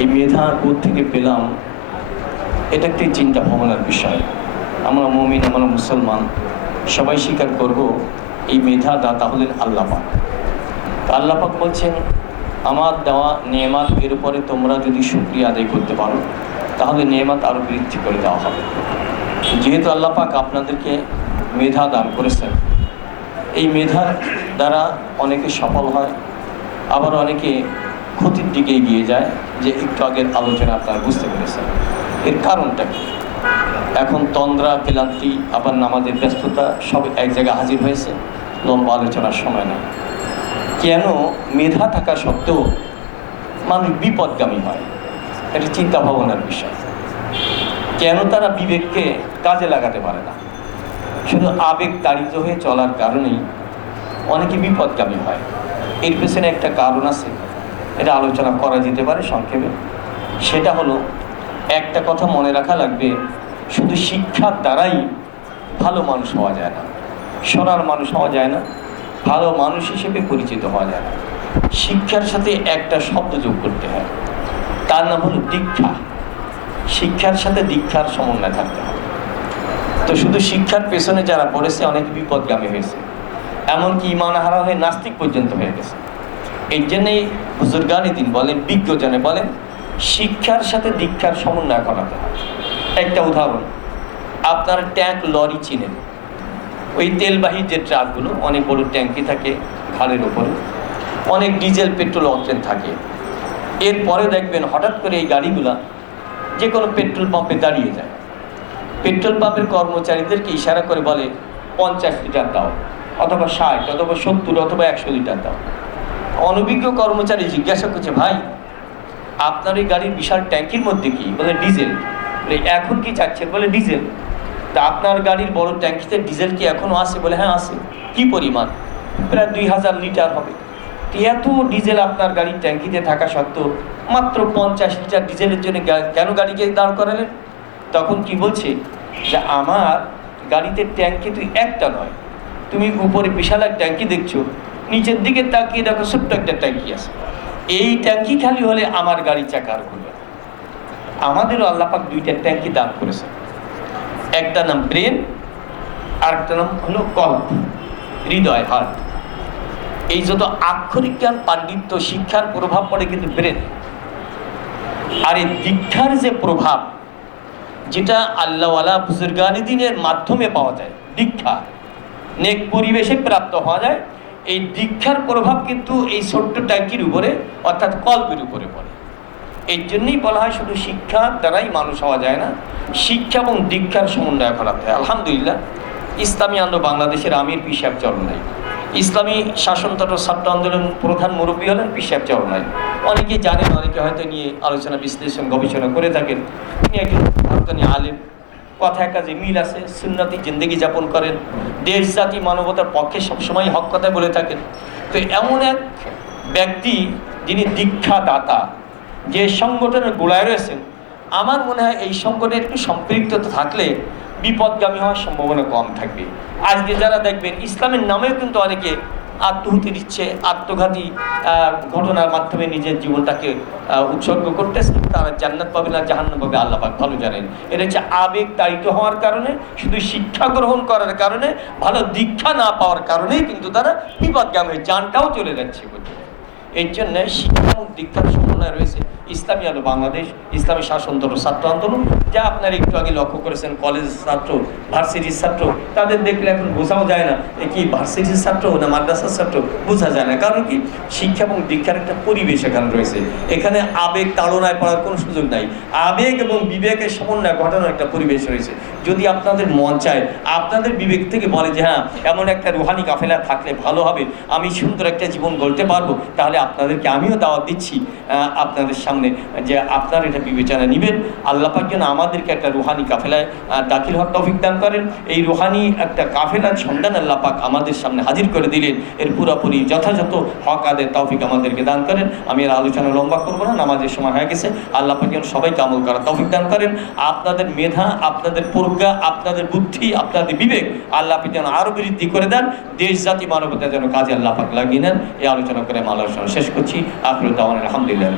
এই মেধা থেকে পেলাম, এটা একটি চিন্তা ভাবনার বিষয়। আমরা মমিন, আমরা মুসলমান, সবাই স্বীকার করব, এই মেধা দাতা হলেন আল্লাপাক আল্লাপাক বলছেন, আমার দেওয়া নিয়ামাত এর উপরে তোমরা যদি সুক্রিয়া আদায় করতে পারো, তাহলে নেমাত আরও বৃদ্ধি করে দেওয়া হবে। যেহেতু আল্লাপাক আপনাদেরকে মেধা দান করেছেন, এই মেধার দ্বারা অনেকে সফল হয়, আবার অনেকে ক্ষতির দিকে এগিয়ে যায় যে একটু আগের আলোচনা আপনারা বুঝতে পেরেছেন। এর কারণটা কি? এখন তন্দ্রা, ক্লান্তি, আবার নামাজের ব্যস্ততা সব এক জায়গায় হাজির হয়েছে। লম্বা আলোচনার সময় না কেন মেধা থাকা সত্ত্বেও মানুষ বিপদগামী হয়? এটা চিন্তা ভাবনার বিষয়। কেন তারা বিবেককে কাজে লাগাতে পারে না? শুধু আবেগ তাড়িত হয়ে চলার কারণেই অনেকে বিপদগামী হয়। এর পেছনে একটা কারণ আছে। এটা আলোচনা করা যেতে পারে সংক্ষেপে। সেটা হলো, একটা কথা মনে রাখা লাগবে, শুধু শিক্ষার দ্বারাই ভালো মানুষ হওয়া যায় না। সরার মানুষ হওয়া যায় না, ভালো মানুষ হিসেবে পরিচিত হওয়া যায় না। শিক্ষার সাথে একটা শব্দ যোগ করতে হয়, তার নাম হলো দীক্ষা। শিক্ষার সাথে দীক্ষার সমন্বয় থাকতে হবে। তো শুধু শিক্ষার পেছনে যারা পড়েছে, অনেক বিপদগামী হয়েছে। এমনকি ইমান হারা হয়ে নাস্তিক পর্যন্ত হয়ে গেছে। এই জন্যেই বুজুর্গানি দিন বলেন, বিজ্ঞজনে বলেন, শিক্ষার সাথে দীক্ষার সমন্বয় করাতে হয়। একটা উদাহরণ, আপনার ট্যাঙ্ক লরি চিনেন। ওই তেলবাহী যে ট্রাকগুলো, অনেক বড় ট্যাঙ্কি থাকে ঘাড়ের ওপরে অনেক ডিজেল, পেট্রোল অকটেন থাকে। এরপরে দেখবেন হঠাৎ করে এই গাড়িগুলা যে কোনো পেট্রোল পাম্পে দাঁড়িয়ে যায়। পেট্রোল পাম্পের কর্মচারীদেরকে ইশারা করে বলে, পঞ্চাশ লিটার দাও, অথবা ষাট, অথবা সত্তর, অথবা একশো লিটার দাও। অনভিজ্ঞ কর্মচারী জিজ্ঞাসা করছে, ভাই, আপনার এই গাড়ির বিশাল ট্যাঙ্কির মধ্যে কি? বলে, ডিজেল। এখন কি চাচ্ছেন? বলে, ডিজেল। তা আপনার গাড়ির বড় ট্যাঙ্কিতে ডিজেল কি এখনও আছে? বলে হ্যাঁ আছে। কি পরিমাণ? প্রায় দুই হাজার লিটার হবে। এত ডিজেল আপনার গাড়ির ট্যাঙ্কিতে থাকা সত্ত্বেও মাত্র পঞ্চাশ লিটার ডিজেলের জন্য কেন গাড়িকে দাঁড় করালেন? তখন কি বলছে যে, আমার গাড়িতে ট্যাঙ্কি তুই একটা নয়, তুমি উপরে বিশাল এক ট্যাঙ্কি দেখছ। নিচের দিকে তাকিয়ে দেখো, ছোট্ট একটা ট্যাঙ্কি আছে। এই ট্যাঙ্কি খালি হলে আমার গাড়ি চাকার না। আমাদেরও আল্লাপাক দুইটা ট্যাঙ্কি দান করেছে একটা নাম ব্রেন আর একটা নাম হলো কল্প, হৃদয়, হার্ট। এই যত আক্ষরিক জ্ঞান, পাণ্ডিত্য, শিক্ষার প্রভাব পড়ে কিন্তু ব্রেন। আর এই দীক্ষার যে প্রভাব, যেটা আল্লাহওয়ালা বুজুর্গানি দিনের মাধ্যমে পাওয়া যায়, দীক্ষা। নেক পরিবেশে প্রাপ্ত হওয়া যায় এই দীক্ষার প্রভাব কিন্তু এই ছোট্ট ট্যাঙ্কির উপরে, অর্থাৎ কল্পের উপরে পড়ে। এই জন্যই বলা হয় শুধু শিক্ষার দ্বারাই মানুষ হওয়া যায় না, শিক্ষা এবং দীক্ষার সমন্বয় করাতে হয়। আলহামদুলিল্লাহ, ইসলামী আন্দোলন বাংলাদেশের আমির পিসাব চরণাই। ইসলামী শাসনতন্ত্র ছাত্র আন্দোলন প্রধান মুরব্বী হলেন পিসাব চরণাই। অনেকে জানেন, অনেকে হয়তো নিয়ে আলোচনা, বিশ্লেষণ, গবেষণা করে থাকেন। তিনি একজন আলেম। কথায় কাজে মিল আছে, সুন্নতি জিন্দগি যাপন করেন, দেশ, জাতি, মানবতার পক্ষে সবসময় হক কথা বলে থাকেন। তো এমন এক ব্যক্তি যিনি দীক্ষা দাতা যে সংগঠনের গোড়ায় রয়েছেন, আমার মনে হয় এই সংগঠনে একটু সম্পৃক্ত থাকলে বিপদগামী হওয়ার সম্ভাবনা কম থাকবে। আজকে যারা দেখবেন, ইসলামের নামেও কিন্তু অনেকে আত্মহুতি দিচ্ছে, আত্মঘাতী ঘটনার মাধ্যমে নিজের জীবনটাকে উৎসর্গ করতেছে, তারা জান্নাত পাবে না জাহান্ন পাবে আল্লাপাক ভালো জানেন। এটা হচ্ছে আবেগ তাড়িত হওয়ার কারণে, শুধু শিক্ষা গ্রহণ করার কারণে, ভালো দীক্ষা না পাওয়ার কারণেই কিন্তু তারা বিপদগামী, যানটাও চলে যাচ্ছে। বলতে এর জন্য শিক্ষা দীক্ষার সমন্বয় রয়েছে ইসলামী আলো বাংলাদেশ, ইসলামী শাসনতন্ত্র ছাত্র আন্দোলন, যা আপনারা একটু আগে লক্ষ্য করেছেন কলেজের ছাত্র, ভার্সিটির ছাত্র। তাদের দেখলে এখন বোঝাও যায় না কি ভার্সিটির ছাত্র না মাদ্রাসার ছাত্র, বোঝা যায় না। কারণ কি? শিক্ষা এবং দীক্ষার একটা পরিবেশ এখানে রয়েছে। এখানে আবেগ তাড়নায় পড়ার কোনো সুযোগ নাই। আবেগ এবং বিবেকের সমন্বয় ঘটানোর একটা পরিবেশ রয়েছে। যদি আপনাদের মন চায়, আপনাদের বিবেক থেকে বলে যে হ্যাঁ এমন একটা রুহানি কাফেলা থাকলে ভালো হবে, আমি সুন্দর একটা জীবন গড়তে পারব, তাহলে আপনাদেরকে আমিও দাওয়াত দিচ্ছি আপনাদের সামনে যে আপনারা এটা বিবেচনা নেবেন। আল্লাহ পাক যেন আমাদেরকে একটা রুহানি কাফেলায় দাখিল হওয়ার তৌফিক দান করেন। এই রুহানি একটা কাফেলার সন্ধান আল্লাহ পাক আমাদের সামনে হাজির করে দিলেন। এর পুরোপুরি যথাযথ হক আদের তৌফিক আমাদেরকে দান করেন। আমি এর আলোচনা লম্বা করব না, নামাজের সময় হয়ে গেছে। আল্লাহ পাক যেন সবাইকে আমল করার তৌফিক দান করেন। আপনাদের মেধা, আপনাদের প্রজ্ঞা আপনাদের বুদ্ধি, আপনাদের বিবেক আল্লাহ যেন আরও বৃদ্ধি করে দেন। দেশ, জাতি, মানবতা যেন কাজে আল্লাহ পাক লাগিয়ে নেন। এই আলোচনা করে আলোচনা শেষ করছি। আখরুদ্দাওয়ান আলহামদুলিল্লাহ